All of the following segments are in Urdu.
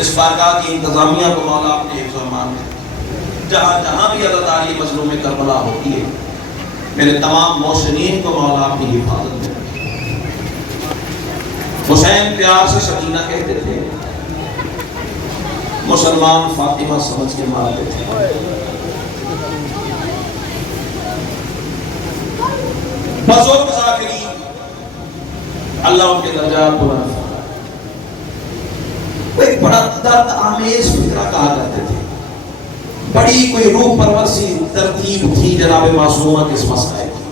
اس بارگاہ کی انتظامیہ کو مولا اپنے حفظ و امان میں، جہاں جہاں بھی عزاداری مظلوم کربلا ہوتی ہے، میرے تمام محسنین کو مولا اپنی حفاظت میں رکھے۔ حسین پیار سے سکینہ کہتے تھے، مسلمان فاطمہ سمجھ کے مارتے تھے۔ بزرگ ذاکرین اللہ ان کے درجات بلند فرمائے۔ وہ ایک بڑا درد آمیز فکرہ کہا کرتے تھے، بڑی کوئی روح پرور سی ترتیب تھی جناب معصومہ کے اس مسائل کی،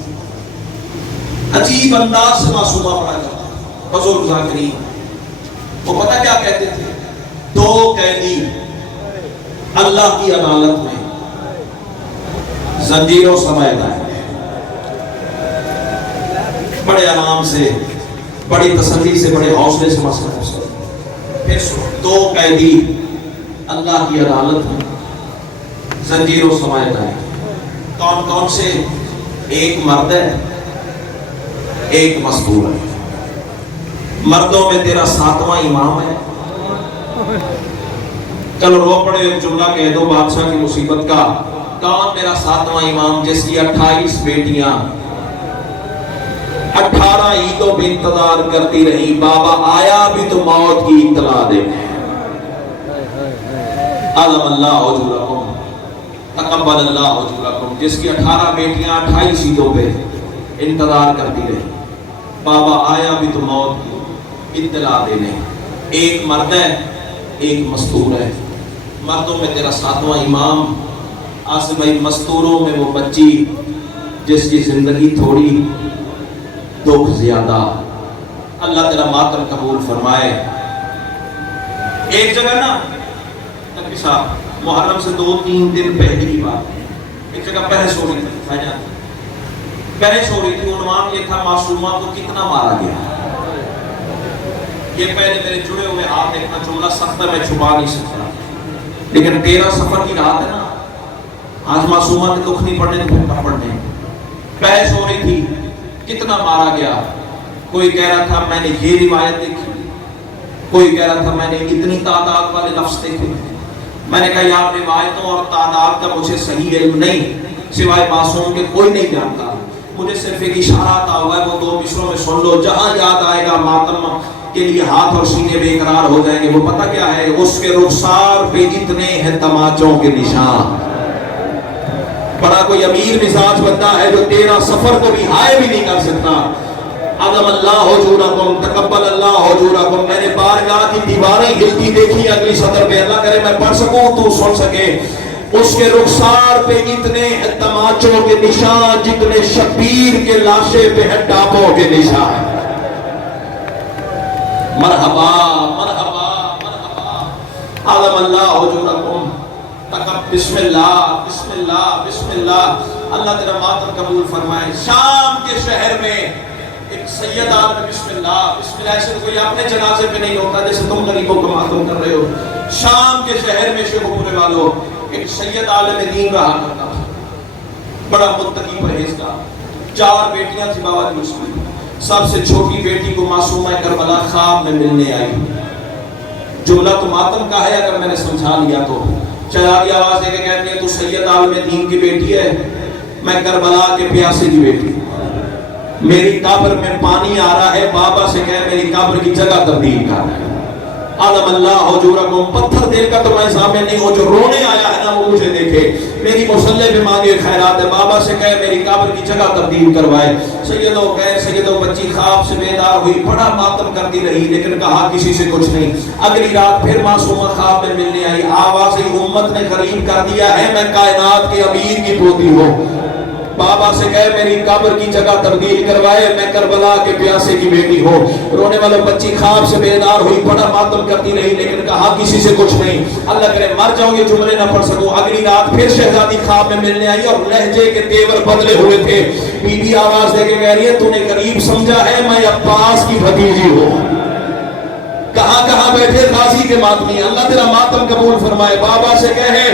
عجیب انداز سے معصومہ پڑھا کرتا تھا۔ بزرگ ذاکرین وہ پتہ کیا کہتے تھے؟ دو قیدی اللہ کی عدالت میں زنجیروں سمیت آئے، بڑے آرام سے، بڑی تسلی سے، بڑے حوصلے سے مسئلہ پوچھتے۔ پھر دو قیدی اللہ کی عدالت میں زنجیروں سمیت آئے، کون کون سے؟ ایک مرد ہے، ایک مستور ہے۔ مردوں میں تیرا ساتواں امام ہے، چلو رو پڑے ایک جملہ کہہ دو بادشاہ کی مصیبت کا، کون میرا ساتواں امام جس کی 28 بیٹیاں 18 عیدوں پہ انتظار کرتی رہی، بابا آیا بھی تو موت کی اطلاع دے۔ عظم اللہ اجورکم، تقبل اللہ اجورکم، جس کی 18 بیٹیاں 28 عیدوں پہ انتظار کرتی رہی، بابا آیا بھی تو موت کی اطلاع دینے۔ ایک مرد ہے، ایک مستور ہے۔ مردوں میں تیرا ساتواں امام، آصف بھائی مستوروں میں وہ بچی جس کی زندگی تھوڑی دکھ زیادہ، اللہ تیرا ماتم قبول فرمائے۔ ایک جگہ نا نبی صاحب محرم سے 2-3 دن پہلے کی بات ہے، ایک جگہ بحث ہو رہی تھی، بحث ہو رہی تھی، عنوان یہ تھا معصومہ کو کتنا مارا گیا۔ یہ پہلے میرے جڑے ہوئے ہاتھ ایک جملہ سخت ہے، میں چھپا نہیں سکتا، لیکن 13 سفر کی رات ہے نا، آج معصومہ کے دکھ نہیں پڑنے تو کیا پڑھنے۔ بحث ہو رہی تھی کتنا مارا گیا، کوئی کہہ رہا تھا میں نے یہ روایت دیکھی، کوئی کہہ رہا تھا میں نے اتنی تعداد والے لفظ دیکھے۔ میں نے کہا یار روایتوں اور تعداد کا مجھے صحیح علم نہیں، سوائے معصوم کے کوئی نہیں جانتا، مجھے صرف ایک اشارہ آتا ہوا ہے، وہ 2 مصروں میں سن لو، جہاں یاد آئے گا ماتم کے لیے ہاتھ اور سینے بے قرار ہو جائیں گے۔ وہ پتہ کیا ہے؟ اس کے رخسار پہ اتنے ہیں تماچوں کے نشان۔ بڑا کوئی امیر مزاج بندہ ہے جو 13 سفر کو بھی ہائے بھی نہیں کر سکتا۔ عظم اللہ حضورکم، تقبل اللہ حضورکم۔ میں نے بارگاہ کی دیواریں ہلتی دیکھی، اگلی سطر پہ اللہ کرے میں پڑھ سکوں تو سن سکے۔ اس کے رخسار پہ اتنے ہیں تماچوں کے نشان جتنے شبیر کے لاشے پہ ہیں ڈاکوں کے نشان۔ مرحبا مرحبا مرحبا، عظم اللہ حضورکم، بسم اللہ بسم اللہ بسم اللہ، اللہ تیرا ماتم قبول فرمائے۔ شام کے شہر میں ایک سید عالم بسم اللہ ایسے تو کوئی اپنے جنازے پہ نہیں ہوتا جیسے تم غریبوں کا ماتم کر رہے ہو۔ شام کے شہر میں شیخ پورے والوں ایک سید عالم دین رہا کرتا تھا، بڑا متقی پرہیزگار، 4 بیٹیاں تھی بابا جی اس کی۔ سب سے چھوٹی بیٹی کو معصومہ کربلا خواب میں ملنے آئی۔ جملہ تو ماتم کا ہے، اگر میں نے سمجھا لیا تو چراغی آواز دے کے کہتی ہے تو سید عالم دین کی بیٹی ہے، میں کربلا کے پیاسے کی بیٹی، میری قبر میں پانی آ رہا ہے، بابا سے کہے میری قبر کی جگہ تبدیل کر۔ عظم اللہ حضورکم، پتھر دل کا تو میں سامنے نہیں ہوں، جو رونے آیا ہے نا وہ مجھے دیکھے، میری مصلی پہ مانگے خیرات ہے، بابا سے کہے میری قبر کی جگہ تبدیل کروائے۔ سیدو بچی خواب سے بیدار ہوئی، بڑا ماتم کرتی رہی لیکن کہا کسی سے کچھ نہیں۔ اگلی رات پھر معصومہ خواب میں ملنے آئی، آواز امت نے قریب کر دیا ہے میں کائنات کے امیر کی پوتی ہوں، بابا سے کہے میری قبر کی جگہ تبدیل کروائے، میں کربلا کے پیاسے کی بیٹی ہوں۔ رونے والا بچی خواب سے بیدار ہوئی، بڑا ماتم کرتی رہی لیکن کہا کسی سے کچھ نہیں۔ اللہ کرے مر جاؤں یہ جملے نہ پڑھ سکوں۔ اگلی رات پھر شہزادی خواب میں ملنے آئی اور لہجے کے تیور بدلے ہوئے تھے۔ بی بی آواز دے کے کہہ رہی ہے تو نے قریب سمجھا ہے میں عباس کی بھتیجی ہوں۔ کہاں کہاں بیٹھے غازی کے ماتمی، اللہ تیرا ماتم قبول فرمائے۔ بابا سے کہے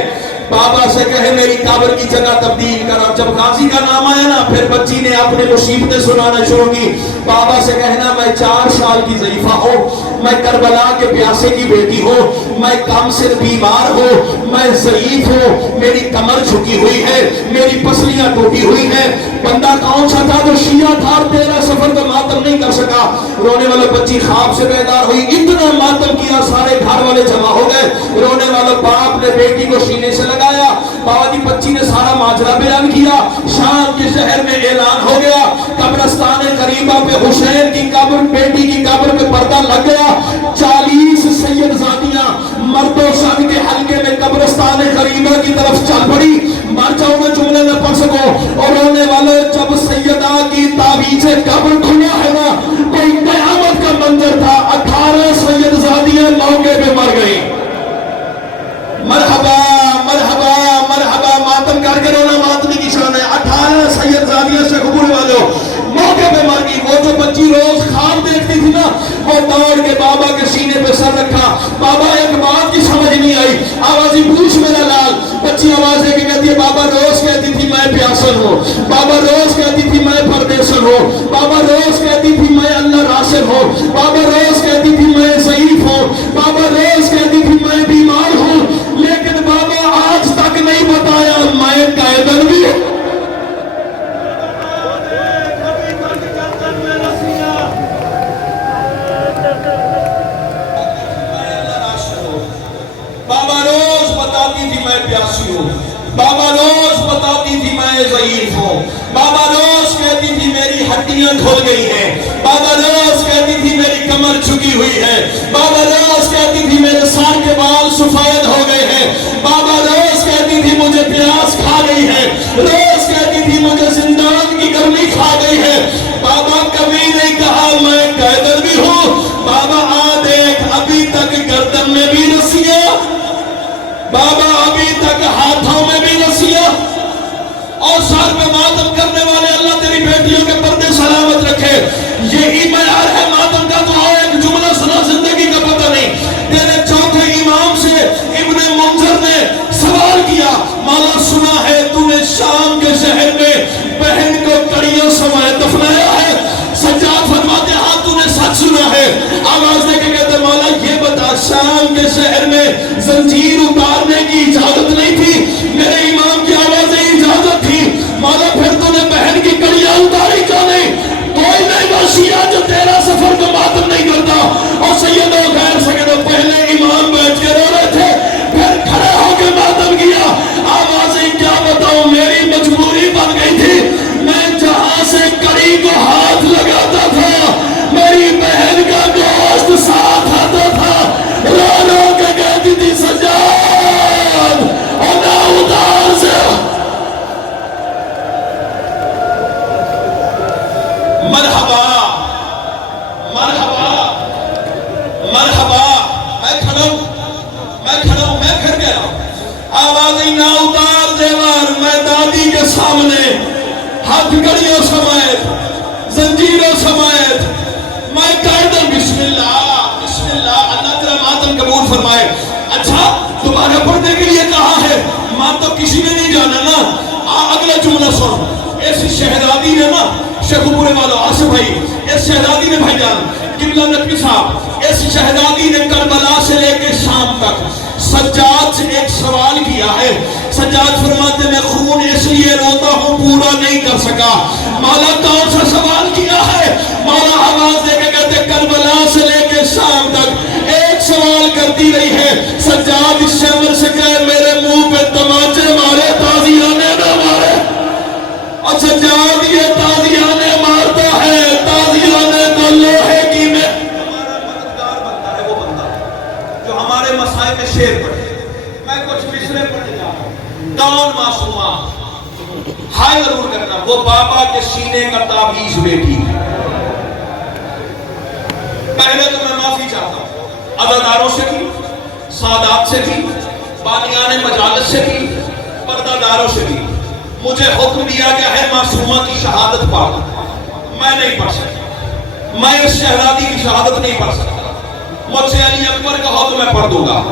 بابا سے کہے میری قبر کی جگہ تبدیل کرا. جب غازی کا نام آیا نا پھر بچی نے اپنی مصیبتیں سنانا شروع کی. بابا سے کہنا میں 4 سال کی ضعیفہ ہوں, میں کربلا کے پیاسے کی بیٹی ہوں, میں کم سے بیمار ہوں, میں ضعیف ہوں, میری کمر جھکی ہوئی ہے, میری پسلیاں ٹوٹی ہوئی ہیں. بندہ کون سا تھا جو شیعہ تھا, 13 سفر کا ماتم نہیں کر سکا. رونے والا بچی خواب سے بیدار ہوئی, اتنا ماتم کیا سارے گھر والے جمع ہو گئے. رونے والا باپ نے بیٹی کو سینے سے لگایا. بابا کی بچی نے سارا ماجرا بیان کیا. شام کے شہر میں اعلان ہو گیا, قبرستان قریبہ پہ حسین کی قبر, بیٹی کی قبر پہ پردہ لگ گیا. 40 سید زادیاں مردوں سب کے حلقے میں قبرستان قریبہ کی طرف چل پڑی. مر جاؤ میں جملے میں پڑھ سکو. اور رونے والے جب سیدہ کی تعویذ قبر کھلا ہے نا, کوئی قیامت کا منظر تھا. 18 سید زادیاں موقع پہ مر گئی. مرحبا مرحبا مرحبا, ماتم کر کے رونا ماتمی کی شان ہے. 18 سید زادیاں سے قبول والو موقع پہ مر گئی. وہ جو بچی روز خواب دیکھتی تھی نا, وہ دوڑ کے بابا کے سینے پہ سر رکھا. بابا ایک بات کی سمجھ نہیں آئی, آوازی پوچھ میرا لال. بچی آواز دے کے کہتی ہے بابا روز کہتی تھی میں پیاسن ہوں, بابا روز کہتی تھی میں پردیسن ہوں, بابا روز کہتی تھی میں اللہ راسل ہوں, بابا روز کہتی تھی میں ضعیف ہوں, بابا روز کہتی تھی میں بیمار ہوں, لیکن بابا آج تک نہیں بتایا میں قائدن بھی ہوں. بابا روز بتاتی تھی میں پیاسی ہوں, بابا روز بتاتی تھی میں ضعیف ہوں, بابا روز کہتی تھی میری ہڈیاں کھل گئی ہیں, بابا روز کہتی تھی میری کمر جھکی ہوئی ہے, بابا روز کہتی تھی میرے سر کے بال سفید ہو گئے ہیں, بابا روز کہتی تھی مجھے پیاس کھا گئی ہے, روز کہتی تھی مجھے زندان کی گرمی کھا گئی ہے. بابا کبھی نہیں کہا میں قیدر بھی ہوں. بابا آ دیکھ ابھی تک گردن میں بھی رسیاں, بابا ابھی تک ہاتھوں میں بھی رسیاں, اور سر پہ ماتم کرنے والے اللہ تیری بیٹیوں کے پردے سلامت رکھے. یہی معیار ہے ماتم کا. تو آؤ ایک جملہ سنا, زندگی کا پتہ نہیں. تیرے چوتھے امام سے ابن منظر نے سوال کیا, مولا سنا ہے تو نے شام کے شہر میں بہن کو کڑیوں سمائے دفنایا ہے. سجاد فرماتے ہاں تو نے سچ سنا ہے. آواز دے کے کہتے مولا یہ بتا شام کے شہر میں زنجیر اتارنے کی اجازت نہیں تھی؟ میرے امام کی آوازیں اجازت تھی. مولا پھر تو نے بہن کی کڑیاں اتاری کیوں نہیں؟ کوئی نہیں وہ شیعہ جو 13 سفر کو ماتم نہیں کرتا. اور سید و غیر سیدوں پہلے امام بیٹھ کے رو رہے تھے, پھر کھڑے ہو کے ماتم کیا. آوازیں کیا بتاؤں, میری مجبوری بن گئی تھی. میں جہاں سے کڑی کو ہاتھ لگاتا تھا میری بہن کا گوشت ساتھ آتا تھا. رو رو کے کہتی تھی سجاد انا اتار سے. مرحبا مرحبا مرحبا. میں کھڑا ہوں, میں کھڑا ہوں, میں پھر گیا ہوں. آوازیں نہ اتار دیوار, میں دادی کے سامنے ہاتھ گڑیوں سمیت زنجیروں سمیت میں کہہ دوں بسم اللہ بسم اللہ, اللہ تیرا ماتم قبول فرمائے. اچھا دوبارہ پڑھنے کے لیے کہا ہے, ماتم کسی نے نہیں جانا نا. اگلا جملہ سن. ایسی شہزادی نے نا, شیخ پورے والو آصف بھائی, اس شہزادی نے بھائی جان قبلہ نقوی صاحب, اس شہزادی نے کربلا سے لے کے شام تک سجاد سے ایک سوال کیا ہے. سجاد فرماتے میں خون اس لیے روتا ہوں پورا نہیں کر سکا. مولا کون سا سوال کیا ہے؟ مولا آواز دے کے کہتے کربلا سے لے کے شام تک ایک سوال کرتی رہی ہے. سجاد اس شمر سے کہے میرے منہ پہ تماچے مارے تازیانے نہ مارے. اور سجاد یہ تازیانے مارتا ہے, تازیانے کو لوہے کی میں. ہمارا مددگار بنتا ہے وہ بندہ جو ہمارے مسائل میں شعر پڑھے. میں کچھ مصرے پڑھنے جا رہا ہوں. دان معصومہ ہائے ضرور کرنا, وہ بابا کے سینے کا تعویذ بیٹی. پہلے تو میں معافی چاہتا ہوں, عزاداروں سے کی, سادات سے کی, بانیان مجالس سے کی, پردہ داروں سے کی. مجھے حکم دیا گیا ہے معصومہ کی شہادت پڑھ. میں نہیں پڑھ سکتا, میں اس شہزادی کی شہادت نہیں پڑھ سکتا. مجھ سے علی اکبر کہو تو میں پڑھ دوں گا,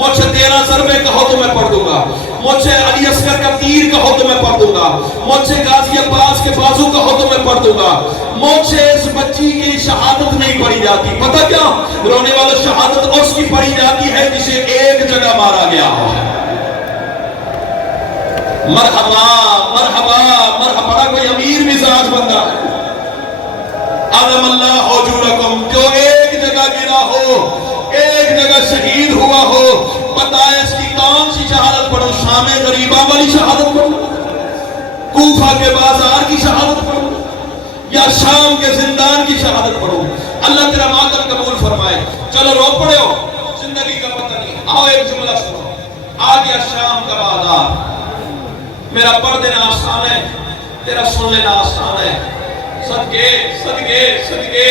مجھ سے 13 ضربے کہو تو میں پڑھ دوں گا، مجھ سے علی اصغر کا تیر کہو تو میں پڑھ دوں گا، مجھ سے غازی عباس کے بازو کہو تو میں پڑھ دوں گا، مجھ سے اس بچی کی شہادت نہیں پڑھی جاتی، پتہ کیا؟ رونے والا شہادت اس کی پڑھی جاتی ہے جسے ایک جگہ مارا گیا ہو۔ مرحبا مرحبا مرحبا، بڑا کوئی امیر مزاج بندہ ہے۔ عظم اللہ اجورکم، جو ایک جگہ گرا ہو، ایک جگہ شہید ہوا ہو، پتہ ہے اس کی کون سی شہادت پڑھو؟ شام غریبہ والی شہادت پڑھو، کوفہ کے بازار کی شہادت پڑھو، یا شام کے زندان کی شہادت پڑھو؟ اللہ تیرا ماتم قبول فرمائے۔ چلو رو پڑے ہو، زندگی کا پتہ نہیں، آؤ ایک جملہ سنو۔ آ گیا شام کا بازار، میرا پڑھ دینا آسان ہے، تیرا سن لینا آسان ہے، صدقے صدقے صدقے،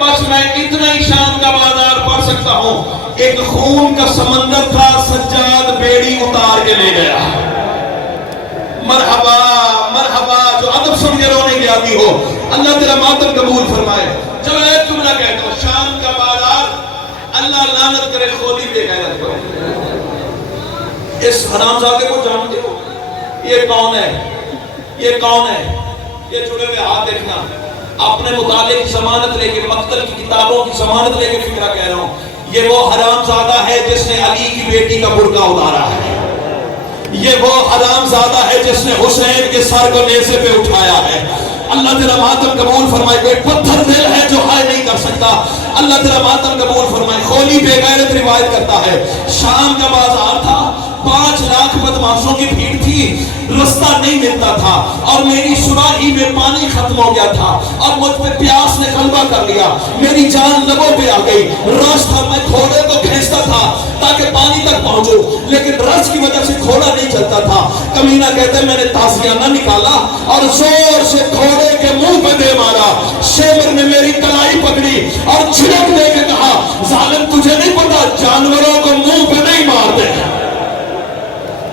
بس میں اتنا ہی شام کا بازار پڑھ سکتا ہوں۔ ایک خون کا سمندر تھا، سجاد بیڑی اتار کے لے گیا۔ مرحبا مرحبا، جو ادب سن کے رونے کی عادی ہو، اللہ تیرا ماتم قبول فرمائے۔ چلو ایک جملہ کہتا ہوں، شام کا بازار، اللہ لعنت کرے خولی بے غیرت کو۔ اس حرامزادے کو جانتے ہو؟ یہ کون ہے؟ یہ کون ہے؟ یہ جڑے ہوئے ہاتھ دیکھنا، اپنے مطالعے کی ضمانت لے کے، مقتل کی کتابوں کی ضمانت لے کے فکرہ کہہ رہا ہوں، یہ وہ حرامزادہ ہے جس نے علی کی بیٹی کا برقع اتارا ہے، یہ وہ حرامزادہ ہے جس نے حسین کے سر کو نیزے پہ اٹھایا ہے۔ اللہ تیرا ماتم قبول فرمائے۔ کوئی پتھر دل ہے جو ہائے نہیں کر سکتا، اللہ تیرا ماتم قبول فرمائے۔ خولی بے غیرت روایت کرتا ہے، شام کا بازار تھا، 5 لاکھ بدماشوں کی بھیڑ تھی، رستہ نہیں ملتا تھا، اور میری سراہی میں پانی ختم ہو گیا تھا، اور مجھ پہ پیاس نے غلبہ کر لیا، میری جان لبوں پہ آ گئی۔ رش تھا، میں گھوڑے کو کھینچتا تھا تاکہ پانی تک پہنچوں، لیکن رش کی وجہ سے گھوڑا نہیں چلتا تھا۔ کمینہ کہتے ہیں میں نے تازیانہ نکالا اور زور سے گھوڑے کے منہ پہ دے مارا۔ شیمر نے میری کلائی پکڑی اور چھڑک دے کے کہا، ظالم تجھے نہیں پتا جانوروں کو منہ پہ نہیں مارتے۔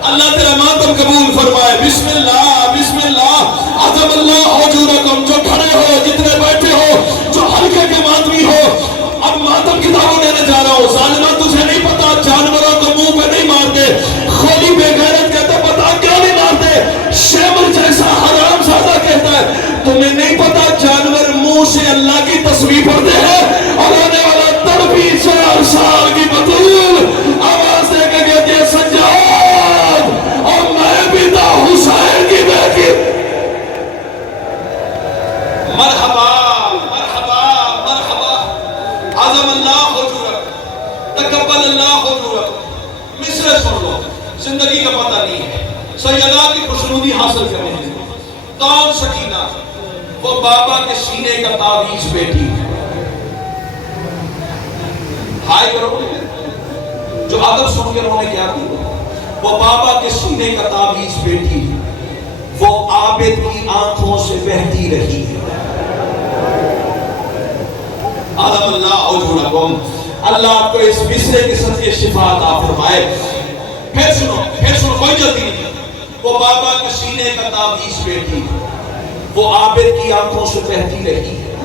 اللہ تیرا ماتم قبول فرمائے۔ بسم اللہ بسم اللہ، عظم اللہ حضورکم، جو کھڑے ہو، جتنے بیٹھے ہو، جو حلقے کے ماتمی ہو، اب ماتم کتابوں دینے جا رہا ہوں۔ ظالمہ تجھے نہیں پتا جانوروں کو منہ پہ نہیں مارتے۔ خولی بے غیرت کہتا ہے پتا کیا نہیں مارتے؟ شیمر جیسا حرام زادہ کہتا ہے تمہیں نہیں پتا جانور منہ سے اللہ کی تسبیح پڑھتے ہیں، اور آنے والا تڑپی 4 سال کی بطول آواز دے کے کہتے ہیں سجاد، اور میں بھی تھا حسین کی بیٹی۔ مرحبا مرحبا مرحبا، عظم اللہ حضورک، تقبل اللہ حضورک۔ مصرع سن لو، زندگی کا پتہ نہیں ہے، سیدہ کی خوشنودی حاصل کرنے ہیں۔ کون سکینہ؟ وہ بابا کے سینے کا تعویذ بیٹی، ہائے کرو جو ادب سن کے رونے کیا تھی، وہ بابا کے سینے کا تعویذ بیٹی، وہ عابد کی آنکھوں سے بہتی رہی ہے۔ عظم اللہ اجورکم، اللہ آپ کو اس مصرع کے صدقے شفا عطا فرمائے۔ پھر سنو کوئی جلدی نہیں۔ وہ بابا کے سینے کا تعویذ بیٹی، وہ عابد کی آنکھوں سے بہتی رہی ہے۔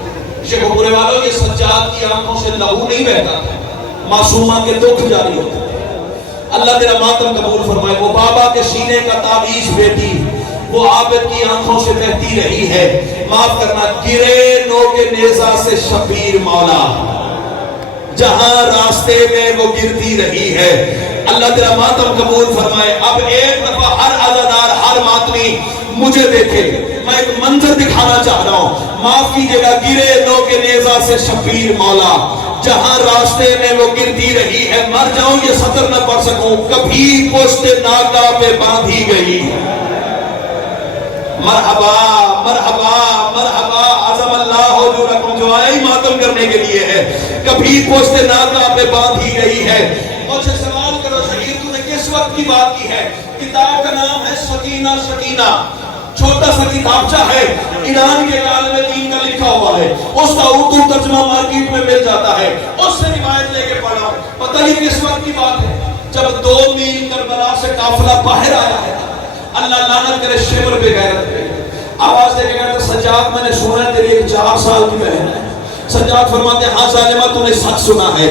شیخ پورے والوں، یہ سجاد کی آنکھوں سے لہو نہیں بہتا تھا، معصومہ کے دکھ جاری ہوتے تھے۔ اللہ تیرا ماتم قبول فرمائے۔ وہ بابا کے سینے کا تعویذ بیٹی، وہ عابد کی آنکھوں سے بہتی رہی ہے۔ معاف کرنا، گرے نو کے نیزہ سے شبیر مولا، جہاں راستے میں وہ گرتی رہی ہے۔ اللہ تیرا ماتم قبول فرمائے۔ اب ایک دفعہ ہر عزادار، ہر ماتمی مجھے دیکھے، میں ایک منظر دکھانا چاہ رہا ہوں۔ معاف کیجئے گا، گرے نو کے نیزہ سے شبیر مولا، جہاں راستے میں وہ گرتی رہی ہے۔ مر جاؤں یہ سطر نہ پڑھ سکوں، کبھی پشت ناکا پہ باندھی گئی۔ مرحبا مرحبا مرحبا، عظم اللہ حضورکم، جو آئی ماتم کرنے کے لیے ہے، کبھی پشت ناکا پہ باندھی گئی ہے۔ مجھ سے سوال کرو شہید تو نے کس وقت کی بات کی ہے؟ کتاب کا نام ہے سکینہ سکینہ، چھوٹا سا کتابچہ ہے، ایران کے عالم دین کا لکھا ہوا ہے، اس کا اردو ترجمہ مارکیٹ میں مل جاتا ہے، اس سے روایت لے کے پڑھا۔ پتہ ہی کس وقت کی بات ہے؟ جب 2 میل کربلا سے قافلہ باہر آیا ہے۔ اللہ لعنت کرے شیمر بے غیرت پہ، آواز دے کے کہتے سجاد میں نے سنا ہے تیری ایک 4 سال کی بہن ہے۔ سجاد فرماتے ہیں ہاں ظالمہ تو نے سچ سنا ہے،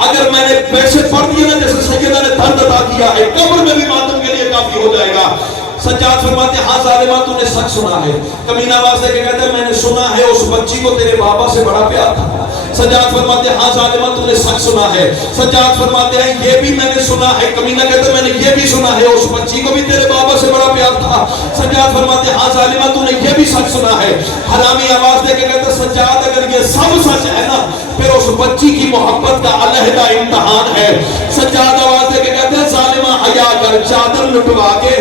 اگر میں نے پیسے پڑھ دیے نا جیسے سیدہ نے درد عطا کیا ہے، قبر میں بھی ماتم کے لیے کافی ہو جائے گا۔ سجاد فرماتے ہیں ہاں ظالمہ تو نے سچ سنا ہے۔ کمینہ آواز دے کے کہتے ہیں میں نے سنا ہے اس بچی کو تیرے بابا سے بڑا پیار تھا۔ سجاد فرماتے ہیں ہاں ظالمہ تو نے سچ سنا ہے۔ سجاد فرماتے ہیں یہ بھی میں نے سنا ہے۔ کمینہ کہتے ہیں میں نے یہ بھی سنا ہے اس بچی کو بھی تیرے بابا سے بڑا پیار تھا۔ سجاد فرماتے ہیں ہاں ظالمہ تو نے یہ بھی سچ سنا ہے۔ حرامی آواز دے کے کہتے ہیں سجاد اگر یہ سب سچ ہے نا پھر اس بچی کی محبت کا علیحدہ امتحان ہے۔ سجاد آواز دے کے کہتے ہیں ظالمہ حیا کر، چادر لٹوا کے،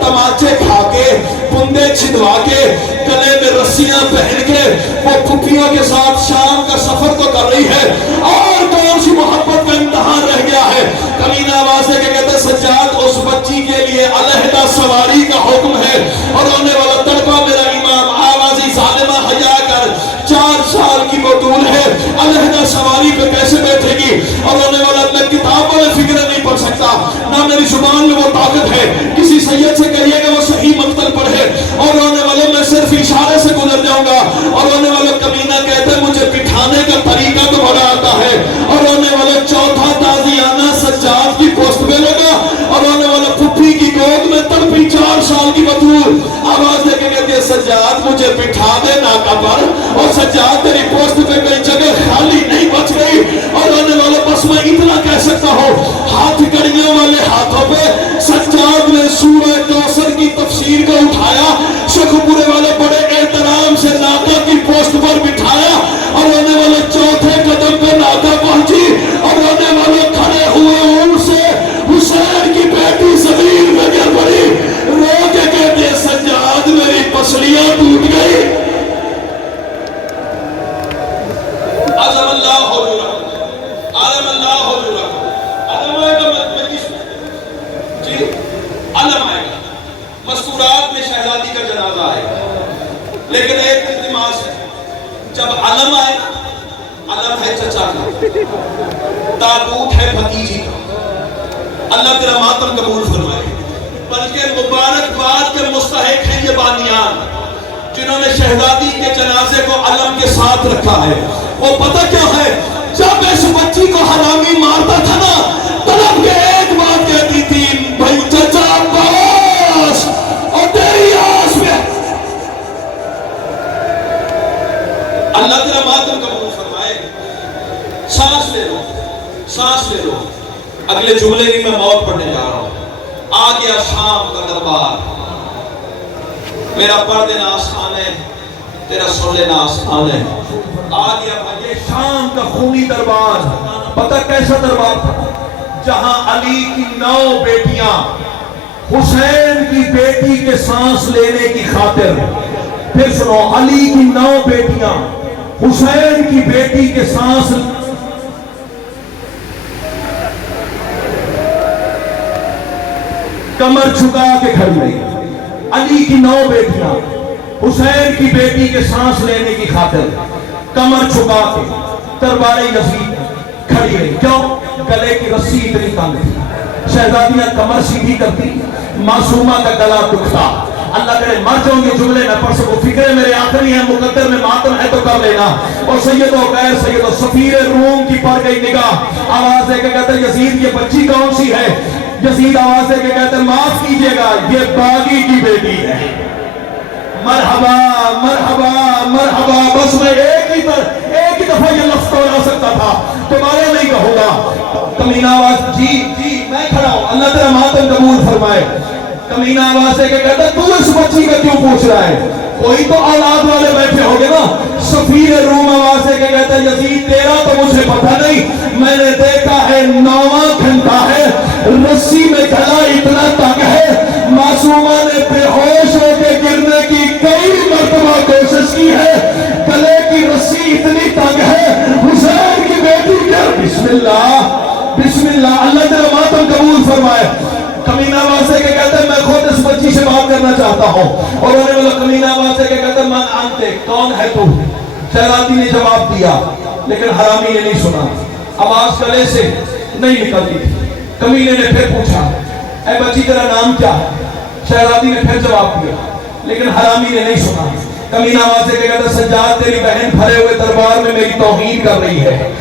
تماچے کھا کے، پندے چھدوا کے، گلے میں رسیاں پہن کے وہ پھپھیوں کے ساتھ شام کا سفر تو کر رہی ہے، اور کون سی محبت کا امتحان رہ گیا ہے۔ کمینہ آواز ہے کہ کہتے ہیں سجاد اس بچی کے لیے علیحدہ سواری کا حکم ہے، اور رونے والا تڑپا میرا امام آوازی ظالمہ حیا کر، 4 سال کی بطول ہے، علیحدہ سواری پہ کیسے بیٹھے گی؟ اور رونے والا میں کتابوں میں فکر نہیں پڑھ سکتا، نہ میری زبان میں وہ طاقت ہے، کسی سید سے کہیے گا وہ صحیح مقتل پڑھے، اور رونے والے میں صرف اشارے سے گزر جاؤں گا۔ اور رونے والے کمینہ کہتے ہیں مجھے بٹھانے کا طریقہ تو بڑا آتا ہے، اور رونے والے چوتھا تازیانہ سجاد کی پوسٹ پہ لگا، اور رونے والے پھپھی کی گود میں تڑپی 4 سال کی بطول، آواز دے کے کہتے ہیں سجاد مجھے بٹھا دے ناکہ پر، اور سجاد تیری پوسٹ پہ کوئی جگہ خالی نہیں بچ گئی۔ اور رونے والے بس میں اتنا کہہ سکتا ہوں ہاتھ کڑیوں والے ہاتھوں پہ سجاد نے سورہ کوثر کی تفسیر کو اٹھایا، شیخ پورے والے بڑے احترام سے ناکہ کی پوسٹ پر بٹھایا، اور رونے والے چوتھے قدم پہ ناکہ پہنچی، اور رونے والے کھڑے ہوئے اون سے حسین کی بیٹی زمین میں گر پڑی، رو کے کہتے سجاد میری پسلیاں ٹوٹ گئی۔ عظم اللہ حضورہ، عالم اللہ حضورہ، علم آئے گا مجلس جی علم آئے گا، مذکورات میں شہزادی کا جنازہ آئے گا، لیکن ایک التماس ہے، جب علم آئے گا، علم ہے چچا کا، تابوت ہے بھتیجی کا، اللہ تیرا ماتم قبول فرمائے، بلکہ مبارکباد کے مستحق ہیں یہ بانیان جنہوں نے شہزادی کے جنازے کو علم کے ساتھ رکھا ہے۔ وہ پتہ کیا ہے، جب اس بچی کو حرامی مارتا تھا نا طلب کے ایک بات کہتی تھی بھائی چچا عباس اور تیری آس میں اللہ تیرا ماتم قبول فرمائے۔ سانس لے لو، سانس لے لو، اگلے جملے کی میں موت پڑھنے جا رہا ہوں۔ آ گیا شام کا دربار، میرا پردے ناس آنے تیرا سولے ناس آنے، آ گیا بھائی شام کا خونی دربار۔ پتہ کیسا دربار تھا؟ جہاں علی کی 9 بیٹیاں حسین کی بیٹی کے سانس لینے کی خاطر، پھر سنو، علی کی 9 بیٹیاں حسین کی بیٹی کے سانس کمر جھکا کے کھڑی رہی۔ علی کی 9 بیٹیاں حسین کی بیٹی کے سانس لینے کی خاطر کمر جھکا کے دربار یزید کھڑی رہی۔ کیوں؟ گلے کی رسی اتنی تنگ تھی، شہزادیاں کمر سیدھی کرتی، معصومہ کا گلا دکھتا۔ اللہ کرے مر جاؤں یہ جملے نہ پڑھ سکو، فکرے میرے آخری ہیں، مقدر میں ماتم ہے تو کر لینا۔ اور سید و غیر سید و سفیر روم کی پڑ گئی نگاہ، آواز دے کے کہتے ہیں یزید یہ بچی کون سی ہے؟ یزید آواز دے کے کہتے ہیں معاف کیجئے گا یہ باغی کی بیٹی ہے۔ مرحبا مرحبا مرحبا، بس میں ایک ہی دفعہ یہ لفظ توڑا سکتا تھا، تمہارے نہیں کہوں گا۔ کمینہ آواز جی میں کھڑا ہوں، اللہ تیرا ماتم قبول فرمائے۔ کمینہ آواز سے کہتا ہے تو اس بچی کا کیوں پوچھ رہا ہے؟ کوئی تو اولاد والے بیٹھے ہوگے نا۔ سفیر روم آواز سے کہتا ہے یزید تیرا تو مجھے پتہ نہیں، میں نے دیکھا ہے 9واں گھنٹہ ہے، رسی میں گلا اتنا تنگ ہے، معصومہ نے بے ہوش ہو کے گرنے کی کئی مرتبہ کوشش کی ہے، گلے کی رسی اتنی تنگ ہے، حسین کی بیٹی گر بسم اللہ بسم اللہ، اللہ تیرا ماتم قبول فرمائے۔ کمینہ آواز سے کہتا ہے میں خود اس بچی سے بات کرنا چاہتا ہوں، اور انہوں نے کمینہ آواز سے کہتا ہے من آنتے کون ہے تو؟ شہزادی نے جواب دیا لیکن حرامی نے نہیں سنا، آواز گلے سے نہیں نکلتی تھی۔ کمینے نے پھر پوچھا اے بچی تیرا نام کیا ہے؟ شہزادی نے پھر جواب دیا لیکن حرامی نے نہیں سنا۔ کمینہ آواز سے کہتا ہے سجاد تیری بہن بھرے ہوئے دربار میں میری توہین کر رہی ہے،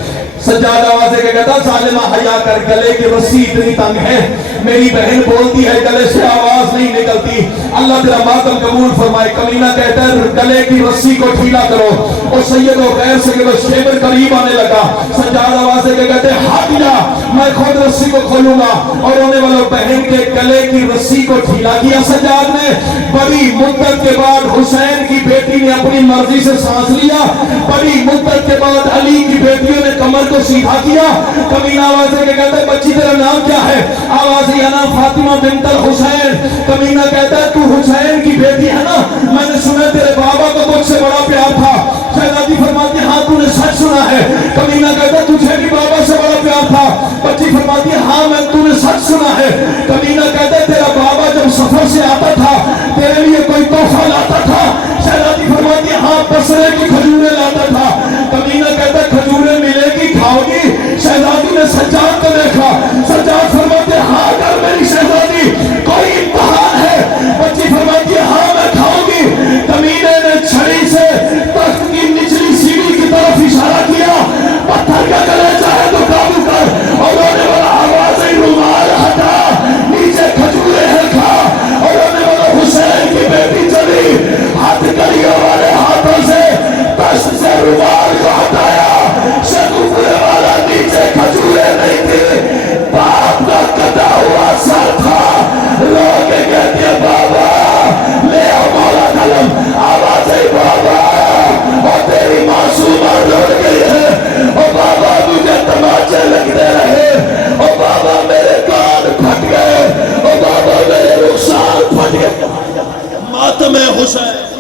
سجاد آواز کے کہتا ظالمہ حیا کر، گلے کی رسی اتنی تنگ ہے، میری بہن بولتی ہے گلے سے آواز نہیں نکلتی، اللہ تیرا ماتم قبول فرمائے۔ کمینہ کہتا ہے گلے کی رسی کو ڈھیلا کرو، اور سید و غیر سید و شیبر قریب آنے لگا۔ سجاد آواز کے کہتے ہیں ہٹ جا، میں خود رسی کو کھولوں گا، اور رونے والوں بہن کے گلے کی رسی کو ڈھیلا کیا سجاد نے۔ بڑی مدت کے بعد حسین کی بیٹی نے اپنی مرضی سے سانس لیا، بڑی مدت کے بعد علی کی بیٹیوں نے کمر کو سیدھا کیا۔ کمینہ آواز کے کہتا ہے بچی تیرا نام کیا ہے؟ آوازی انا فاطمہ بنت الحسین۔ کمینہ کہتا ہے تو حسین کی بیٹی ہے نا، میں نے سنا تیرے بابا کو مجھ سے بڑا پیار تھا۔ شہزادی فرماتی ہے ہاں تو نے سچ سنا ہے۔ کمینہ کہتا ہے تجھے بھی بابا سے بڑا پیار تھا۔ بچی فرماتی ہے ہاں میں تو نے سچ سنا ہے۔ کمینہ کہتا ہے تیرا بابا جب سفر سے آتا تھا تیرے لیے کوئی تحفہ لاتا تھا؟ شہزادی فرماتی ہے ہاں بصرے کی کھجوریں لاتا تھا۔ کمینہ کہتا ہے کھجوریں ملے گی کھاؤ گی؟ شہزادی نے سجاد کو دیکھا، سجاد فرماتے ہاں اگر میری شہزادی کوئی امتحان ہے، بچی فرماتی ہے ہاں میں کھاؤں گی۔ کمینے نے چھڑی سے تخت کی نچلی سیڑھی کی طرف اشارہ کیا، پتھر کا گلے چاہے تو قابو کر، اور رونے والا آواز رومال ہٹا، نیچے کھجورے ہے کھا، اور رونے والا حسین کی بیٹی چلی، ہاتھ کڑیوں والے ہاتھوں سے دست سے رومال کو ہٹایا، شکوفے والا نیچے کھجورے نہیں تھی، باپ کا کٹا ہوا سر تھا، رو کے کہتی ہے بابا لے آؤ مولا قلم، آواز ہے بابا، اور تیری معصومہ روڑ گئی ہے، اور بابا مجھے تماچے لگتے رہے، اور بابا میرے کان پھٹ گئے، اور بابا میرے رخسار پھٹ گئے۔ ماتم حسین